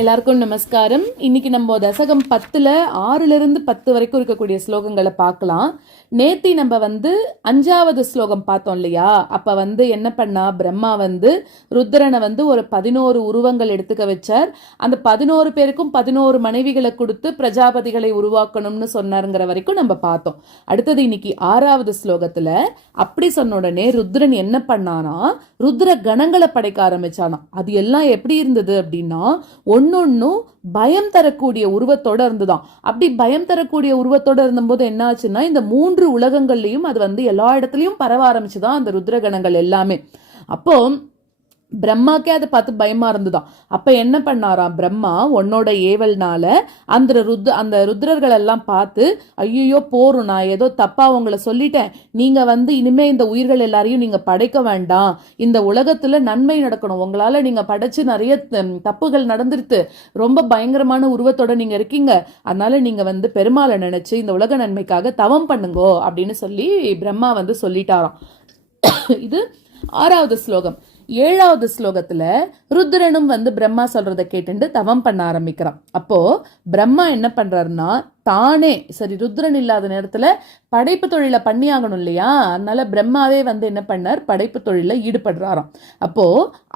எல்லாருக்கும் நமஸ்காரம். இன்னைக்கு நம்ம தசகம் 10ல 6லிருந்து 10 வரைக்கும் இருக்கக்கூடிய ஸ்லோகங்களை பார்க்கலாம். நேத்தி நம்ம 5வது ஸ்லோகம் பார்த்தோம் இல்லையா? அப்ப என்ன பண்ணா, பிரம்மா ருத்ரனை ஒரு 11 உருவங்கள் எடுத்துக்க வச்சார். அந்த 11 பேருக்கும் 11 மனைவிகளை கொடுத்து பிரஜாபதிகளை உருவாக்கணும்னு சொன்னாருங்கிற வரைக்கும் நம்ம பார்த்தோம். அடுத்தது இன்னைக்கு 6வது ஸ்லோகத்துல அப்படி சொன்ன உடனே ருத்ரன் என்ன பண்ணானா, ருத்ர கணங்களை படைக்க ஆரம்பிச்சானா. அது எல்லாம் எப்படி இருந்தது அப்படின்னா, ஒன்னொன்னும் பயம் தரக்கூடிய உருவத்தோட இருந்துதான். அப்படி பயம் தரக்கூடிய உருவத்தோட இருந்தபோது என்ன ஆச்சுன்னா, இந்த 3 உலகங்கள்லயும் அது எல்லா இடத்துலயும் பரவ ஆரம்பிச்சுதான் அந்த ருத்ரகணங்கள் எல்லாமே. அப்போ பிரம்மாக்கே அதை பார்த்து பயமா இருந்துதான். அப்ப என்ன பண்ணாராம் பிரம்மா, உன்னோட ஏவல்னால அந்த ருத்ரர்கள் எல்லாம் பார்த்து, ஐயோ போரும், நான் ஏதோ தப்பா உங்களை சொல்லிட்டேன், நீங்க இனிமே இந்த உயிர்கள் எல்லாரையும் நீங்க படைக்க வேண்டாம், இந்த உலகத்துல நன்மை நடக்கணும், உங்களால நீங்க படைச்சு நிறைய தப்புகள் நடந்துருத்து, ரொம்ப பயங்கரமான உருவத்தோட நீங்க இருக்கீங்க, அதனால நீங்க பெருமாளை நினைச்சு இந்த உலக நன்மைக்காக தவம் பண்ணுங்கோ அப்படின்னு சொல்லி பிரம்மா சொல்லிட்டாராம். இது 6வது ஸ்லோகம். 7வது ஸ்லோகத்துல ருத்ரனும் பிரம்மா சொல்றதை கேட்டு தவம் பண்ண ஆரம்பிக்கிறான். அப்போ பிரம்மா என்ன பண்றாருன்னா, தானே சரி ருத்ரன் இல்லாத நேரத்துல படைப்பு தொழில பண்ணி ஆகணும் இல்லையா, அதனால பிரம்மாவே என்ன பண்ணார், படைப்பு தொழில ஈடுபடுறாராம். அப்போ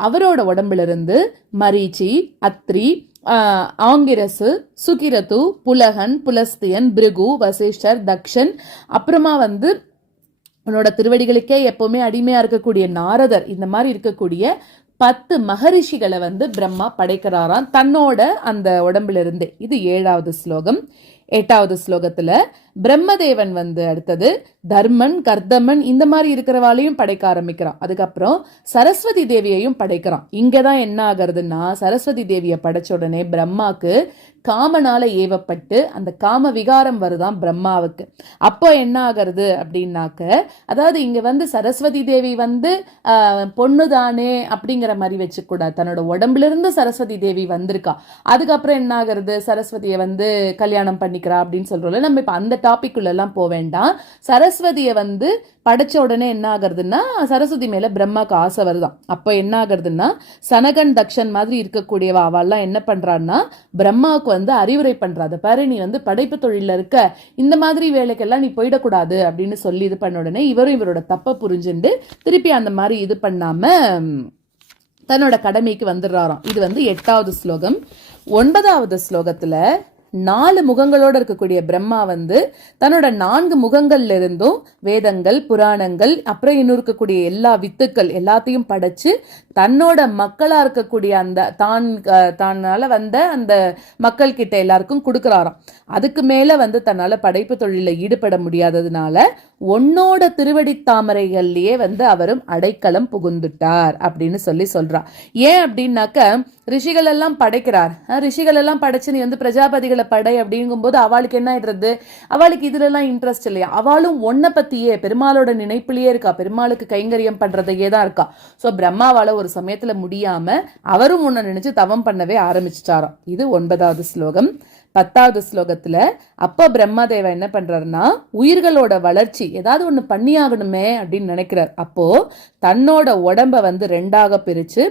அவரோட உடம்புல இருந்து மரீச்சி, அத்ரி, ஆங்கிரசு, சுகிரது, புலகன், புலஸ்தியன், பிருகு, வசிஷ்டர், தக்ஷன், அப்புறமா உன்னோட திருவடிகளுக்கே எப்பவுமே அடிமையா இருக்கக்கூடிய நாரதர், இந்த மாதிரி இருக்கக்கூடிய 10 மகரிஷிகளை பிரம்மா படைக்கிறாராம் தன்னோட அந்த உடம்புல இருந்தே. இது 7வது ஸ்லோகம். 8வது ஸ்லோகத்துல பிரம்மதேவன் அடுத்தது தர்மன், கர்தமன் இந்த மாதிரி இருக்கிறவாளையும் படைக்க ஆரம்பிக்கிறான். அதுக்கப்புறம் சரஸ்வதி தேவியையும் படைக்கிறான். இங்கதான் என்ன ஆகுறதுன்னா, சரஸ்வதி தேவியை படைச்ச உடனே பிரம்மாக்கு காமனால ஏவப்பட்டு அந்த காம விகாரம் வருதான் பிரம்மாவுக்கு. அப்போ என்ன ஆகிறது அப்படின்னாக்க, அதாவது இங்க சரஸ்வதி தேவி பொண்ணுதானே அப்படிங்கிற மாதிரி வச்சுக்கூடாது. தன்னோட உடம்புல இருந்து சரஸ்வதி தேவி வந்திருக்கா. அதுக்கப்புறம் என்ன ஆகுறது, சரஸ்வதியை கல்யாணம் பண்ணிக்கிறா அப்படின்னு சொல்றோம்ல. நம்ம இப்ப அந்த டாபிக் உள்ள எல்லாம் போக வேண்டாம். சரஸ்வதியை படைச்ச உடனே என்ன ஆகுறதுன்னா, சரஸ்வதி மேல பிரம்மாக்கு ஆசை வருதான். அப்ப என்ன ஆகுறதுன்னா, சனகன் தக்ஷன் மாதிரி இருக்கக்கூடியவா அவெல்லாம் என்ன பண்றான்னா, பிரம்மாவுக்கு அறிவுரை பண்றாத பாரு, நீ படைப்பு தொழில இருக்க, இந்த மாதிரி வேலைக்கெல்லாம் நீ போயிடக்கூடாது அப்படின்னு சொல்லி இது பண்ண உடனே இவரும் இவரோட தப்ப புரிஞ்சுண்டு திருப்பி அந்த மாதிரி இது பண்ணாம தன்னோட கடமைக்கு வந்துடுறாராம். இது 8வது ஸ்லோகம். 9வது ஸ்லோகத்துல 4 முகங்களோட இருக்கக்கூடிய பிரம்மா தன்னோட 4 முகங்கள்ல இருந்தும் வேதங்கள், புராணங்கள், அப்புறம் இன்னும் இருக்கக்கூடிய எல்லா வித்துக்கள் எல்லாத்தையும் படைச்சு தன்னோட மக்களா இருக்கக்கூடிய அந்த தன்னால அந்த மக்கள் கிட்ட எல்லாருக்கும் கொடுக்கறாராம். அதுக்கு மேல தன்னால படைப்பு தொழில ஈடுபட முடியாததுனால உன்னோட திருவடி தாமரைகள்லயே அவரும் அடைக்கலம் புகுந்துட்டார் அப்படின்னு சொல்றார். ஏன் அப்படின்னாக்க, ரிஷிகள் எல்லாம் படைக்கிறார், ரிஷிகள் எல்லாம் படைச்சு நீ பிரஜாபதிகளை படை அப்படிங்கும் போது அவளுக்கு என்ன ஆயிடுறது, அவளுக்கு இதுல எல்லாம் இன்ட்ரெஸ்ட் இல்லையா, அவளும் ஒன்ன பத்தியே பெருமாளோட நினைப்பிலேயே இருக்கா, பெருமாளுக்கு கைங்கரியம் பண்றதையே தான் இருக்கா. சோ பிரம்மாவால ஒரு சமயத்துல முடியாம அவரும் உன்னை நினைச்சு தவம் பண்ணவே ஆரம்பிச்சுட்டாராம். இது 9வது ஸ்லோகம். 10வது ஸ்லோகத்துல அப்ப பிரம்மாதேவா என்ன பண்றாருன்னா, உயிர்களோட வளர்ச்சி ஏதாவது ஒண்ணு பண்ணியாகணுமே அப்படின்னு நினைக்கிறார். அப்போ தன்னோட உடம்ப 2ஆக பிரிச்சு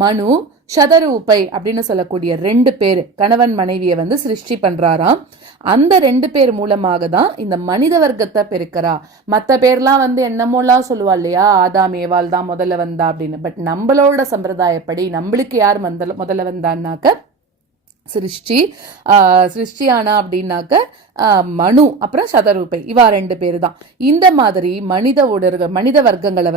மனு, சதரூபை அப்படின்னு சொல்லக்கூடிய 2 பேர் கணவன் மனைவியை சிருஷ்டி பண்றாராம். அந்த 2 பேர் மூலமாக தான் இந்த மனித வர்க்கத்தை பெருக்கிறா. மற்ற பேர்லாம் என்னமோலாம் சொல்லுவா இல்லையா, ஆதாம் ஏவாள் தான் முதல்ல வந்தா அப்படின்னு. பட் நம்மளோட சம்பிரதாயப்படி நம்மளுக்கு யார் முதல்ல வந்தான்னாக்க சிருஷ்டியானா அப்படின்னாக்க மனு, அப்புறம் சதரூபை, இவா 2 பேரு தான். இந்த மாதிரி மனித வர்க்கங்களை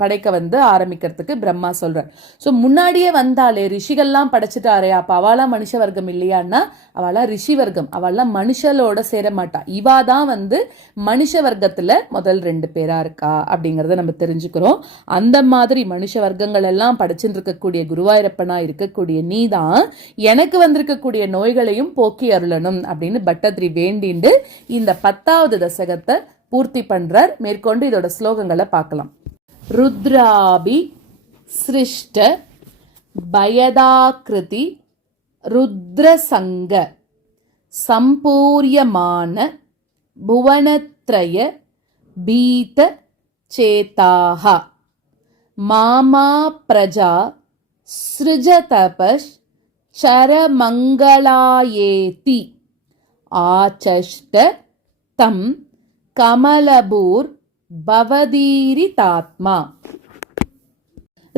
படைக்க ஆரம்பிக்கிறதுக்கு பிரம்மா சொல்றார். சோ முன்னாடியே வந்தாலே ரிஷிகள்லாம் படைச்சிட்டாரே, அப்ப அவளா மனுஷ வர்க்கம் இல்லையான்னா அவளா ரிஷி வர்க்கம், அவளா மனுஷலோட சேர மாட்டா. இவா தான் மனுஷ வர்க்கத்துல முதல் 2 பேரா இருக்கா அப்படிங்கறத நம்ம தெரிஞ்சுக்கிறோம். அந்த மாதிரி மனுஷ வர்க்கங்கள் எல்லாம் படைச்சுட்டு இருக்கக்கூடிய குருவாயூரப்பனா இருக்கக்கூடிய நீதான் எனக்கு வந்திருக்கக்கூடிய நோய்களையும் போக்கி அருளணும் அப்படின்னு பட்டத்ரி வேண்டிண்டு இந்த 10வது தசகத்தை பூர்த்தி பண்றார். மேற்கொண்டு இதோட ஸ்லோகங்களை பார்க்கலாம். ருத்ராபி சிருஷ்ட பயதாகிருதி ருத்ரசங்க சம்பூரியமான புவனத்ரய भुवनत्रय भीत चेताः मामा प्रजा सृजतपश्चरमङ्गलायेति आचष्ट तं कमलभूर्भवदीरितात्मा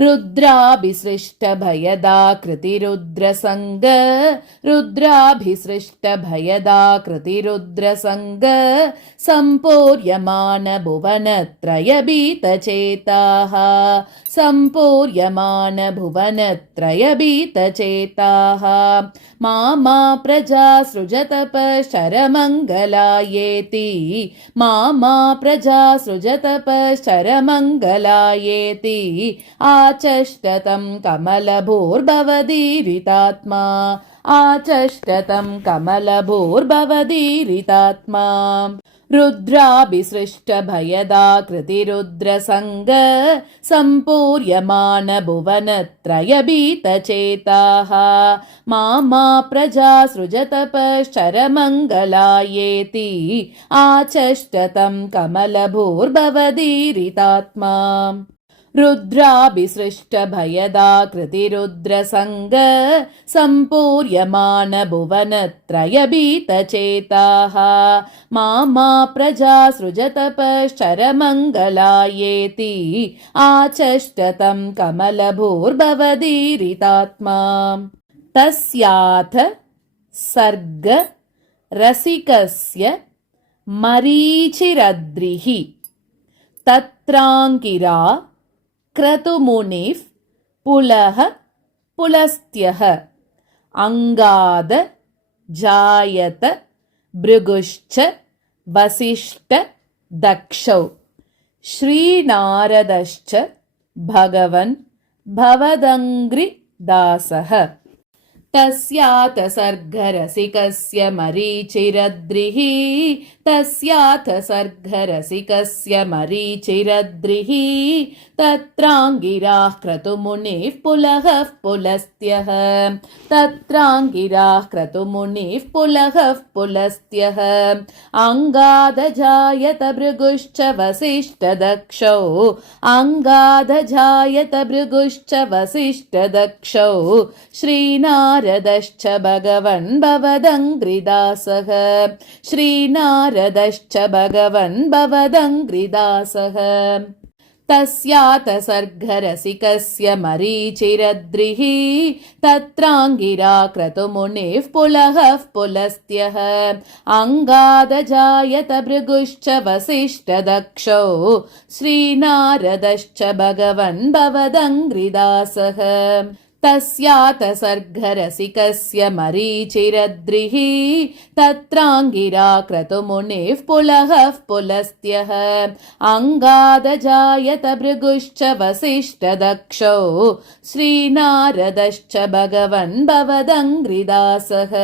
रुद्राभिसृष्टभयदाकृतिरुद्रसङ्ग रुद्राभिसृष्टभयदाकृतिरुद्रसङ्ग सम्पूर्यमानभुवनत्रयभीतचेताः सम्पूर्यमानभुवनत्रयभीतचेताः मामा प्रजा सृजतपश्चरमङ्गलायेति मामा प्रजा सृजतपश्चरमङ्गलायेति आचष्टतं कमलभूर्भवदीरितात्मा आचष्टतं कमलभूर्भवदीरितात्मा रुद्राभिसृष्टभयदाकृतिरुद्रसङ्ग सम्पूर्यमानभुवनत्रयभीतचेताः मामा प्रजा सृजतपश्चरमङ्गलायेति आचष्टतं कमलभूर्भवदीरितात्मा रुद्राभिसृष्टभयदाकृतिरुद्रसङ्ग सम्पूर्यमानभुवनत्रयभीतचेताः मामा प्रजा सृजतपश्चरमङ्गलायेति आचष्टतं कमलभूर्भवदीरितात्मा तस्याथ सर्ग रसिकस्य मरीचिरद्रिः तत्राङ्गिरा क्रतुमुनिः पुलः पुलस्त्यः अङ्गाद जायत भृगुश्च वसिष्ठ दक्षौ श्रीनारदश्च भगवन् भवदङ्घ्रिदासः तस्याथ सर्गरसिकस्य मरीचिरद्रिः तस्याथ सर्गरसिकस्य मरीचिरद्रिः तत्राङ्गिराः क्रतुमुनिः पुलः पुलस्त्यः तत्राङ्गिराः क्रतुमुनिः पुलः पुलस्त्यः अङ्गादजायत भृगुश्च वसिष्ठदक्षौ अङ्गादजायत भृगुश्च वसिष्ठदक्षौ श्रीनारदश्च भगवन् भवदङ्घ्रिदासः श्रीनारदश्च भगवन् भवदङ्घ्रिदासः तस्याथ सर्गरसिकस्य मरीचिरद्रिः तत्राङ्गिरा क्रतुमुनिः पुलः पुलस्त्यः अङ्गादजायत भृगुश्च वसिष्ठदक्षौ श्रीनारदश्च भगवन् भवदङ्घ्रिदासः तस्याथ सर्गरसिकस्य मरीचिरद्रिः तत्राङ्गिरा क्रतुमुनिः पुलः पुलस्त्यः अङ्गादजायत भृगुश्च वसिष्ठदक्षौ श्रीनारदश्च भगवन् भवदङ्घ्रिदासः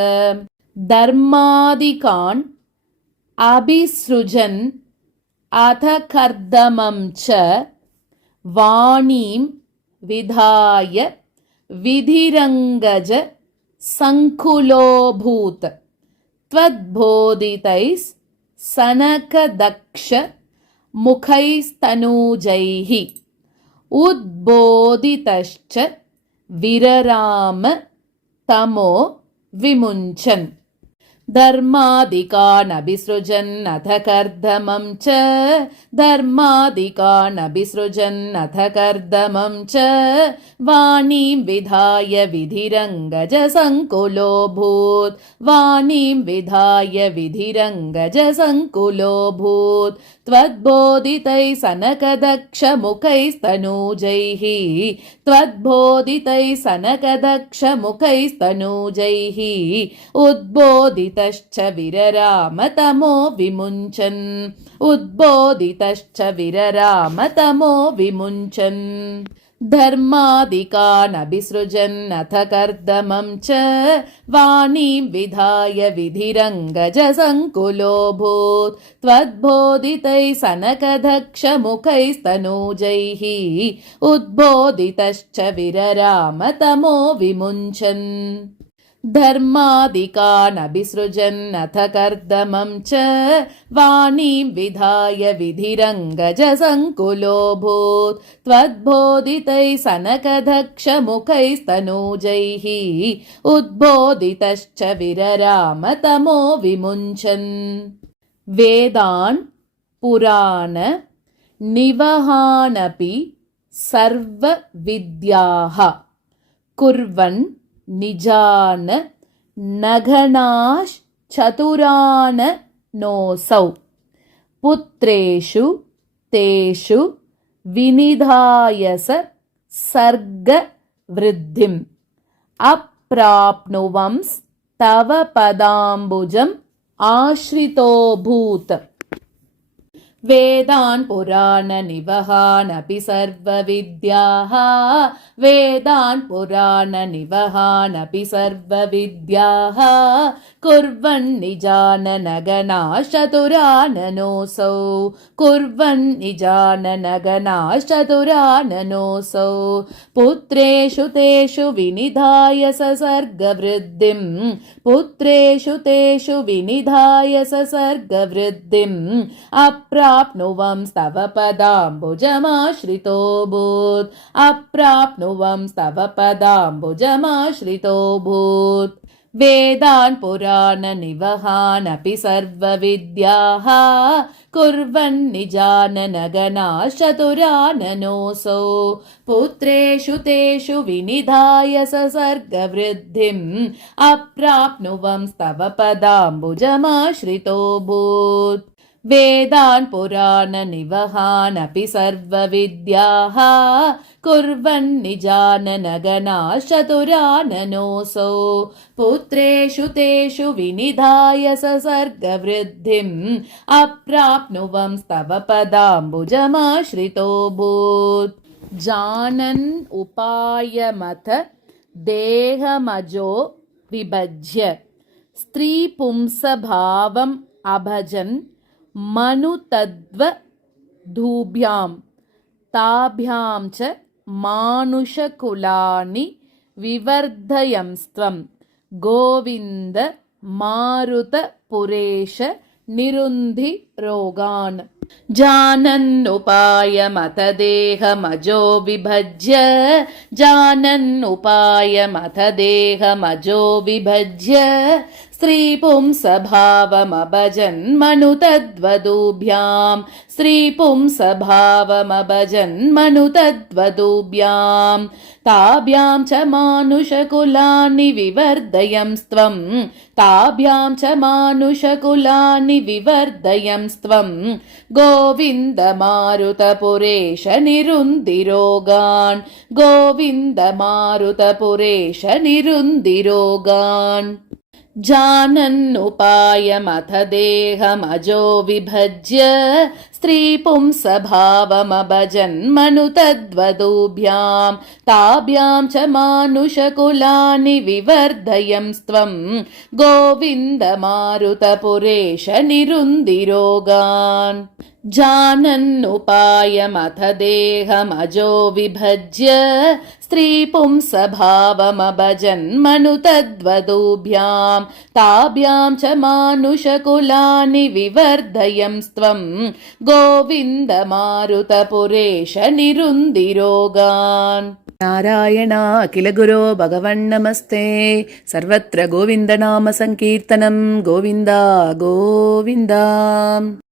धर्मादिकान् अभिसृजन् अथ कर्दमं च वाणीं विधाय विधिरङ्गज सङ्कुलोऽभूत् त्वद्बोधितैः सनकदक्ष मुखैस्तनूजैः उद्बोधितश्च विरराम तमो विमुञ्चन् धर्मादिकान् अभिसृजन् अथ कर्दमं च धर्मादिकान् अभिसृजन् अथ कर्दमं च वाणीं विधाय विधिरङ्गज सङ्कुलोऽभूत् वाणीं विधाय विधिरङ्गज सङ्कुलोऽभूत् त्वद्बोधितैः सनकदक्ष मुखैस्तनूजैः त्वद्बोधितैः सनकदक्ष मुखैस्तनूजैः उद्बोधितश्च विरराम तमो विमुञ्चन् उद्बोधितश्च विरराम तमो विमुञ्चन् धर्मादिकान् अभिसृजन् अथ कर्दमं च वाणीं विधाय विधिरङ्गज सङ्कुलोऽभूत् त्वद्बोधितैः सनकदक्ष मुखैस्तनूजैः उद्बोधितश्च विरराम तमो विमुञ्चन् धर्मादिकानभिसृजन्नथ कर्दमं च वाणीं विधाय विधिरङ्गजसङ्कुलोऽभूत् त्वद्बोधितैः सनकदक्षमुखैस्तनूजैः उद्बोधितश्च विरराम तमो विमुञ्चन् वेदान् पुराण निवहानपि सर्वविद्याः कुर्वन् निजान नघनाश्चतुरान नोऽसौ पुत्रेषु तेषु विनिधायस सर्गवृद्धिम् अप्राप्नुवंस्तव पदाम्बुजम् आश्रितोऽभूत् वेदान् पुराण निवहानपि सर्वविद्याः वेदान् पुराण निवहानपि सर्वविद्याः कुर्वन् निजाननगनाश्चतुराननोऽसौ कुर्वन् निजाननगनाश्चतुराननोऽसौ पुत्रेषु तेषु विनिधाय ससर्गवृद्धिम् पुत्रेषु तेषु विनिधाय ससर्गवृद्धिम् अप्राप्नुवंस्तव पदाम्बुजमाश्रितोऽभूत् अप्राप्नुवंस्तव पदाम्बुजमाश्रितोऽभूत् वेदान् पुराण निवहानपि सर्वविद्याः कुर्वन् निजाननगनाश्चतुराननोऽसौ पुत्रेषु तेषु विनिधाय ससर्गवृद्धिम् अप्राप्नुवंस्तव पदाम्बुजमाश्रितोऽभूत् वेदान् पुराण निवहानपि सर्वविद्याः कुर्वन् निजाननगनाश्चतुराननोऽसौ पुत्रेषु तेषु विनिधाय ससर्गवृद्धिम् अप्राप्नुवंस्तव पदाम्बुजमाश्रितोऽभूत् जानन् उपायमथ देहमजो विभज्य स्त्रीपुंसभावम् अभजन् मनुतद्वधूभ्यां ताभ्यां च मानुषकुलानि विवर्धयंस्त्वं गोविन्द मारुतपुरेश निरुन्धि रोगान् जानन्नुपायमथ देहमजो विभज्य जानन्नुपायमथ देहमजो विभज्य स्त्रीपुंसभावमभजन् मनुतद्वधूभ्यां स्त्रीपुंसभावमभजन् मनुतद्वधूभ्यां ताभ्यां च मानुषकुलानि विवर्धयंस्त्वं ताभ्यां च मानुषकुलानि विवर्धयंस्त्वं गोविन्द मारुतपुरेश निरुन्धि रोगान् गोविन्द मारुतपुरेश निरुन्धि रोगान् जानन्नुपायमथ देहमजो विभज्य स्त्रीपुंसभावमभजन् मनुतद्वधूभ्यां ताभ्यां च मानुषकुलानि विवर्धयंस्त्वं गोविन्द मारुतपुरेश निरुन्धि रोगान् जानन्नुपायमथ देहमजो विभज्य स्त्रीपुंसभावमभजन् मनुतद्वधूभ्यां ताभ्यां च मानुषकुलानि विवर्धयंस्त्वं गोविन्द मारुतपुरेश निरुन्धि रोगान् नारायण अखिल गुरो भगवन्नमस्ते सर्वत्र गोविन्द नाम संकीर्तनं गोविन्द गोविन्द।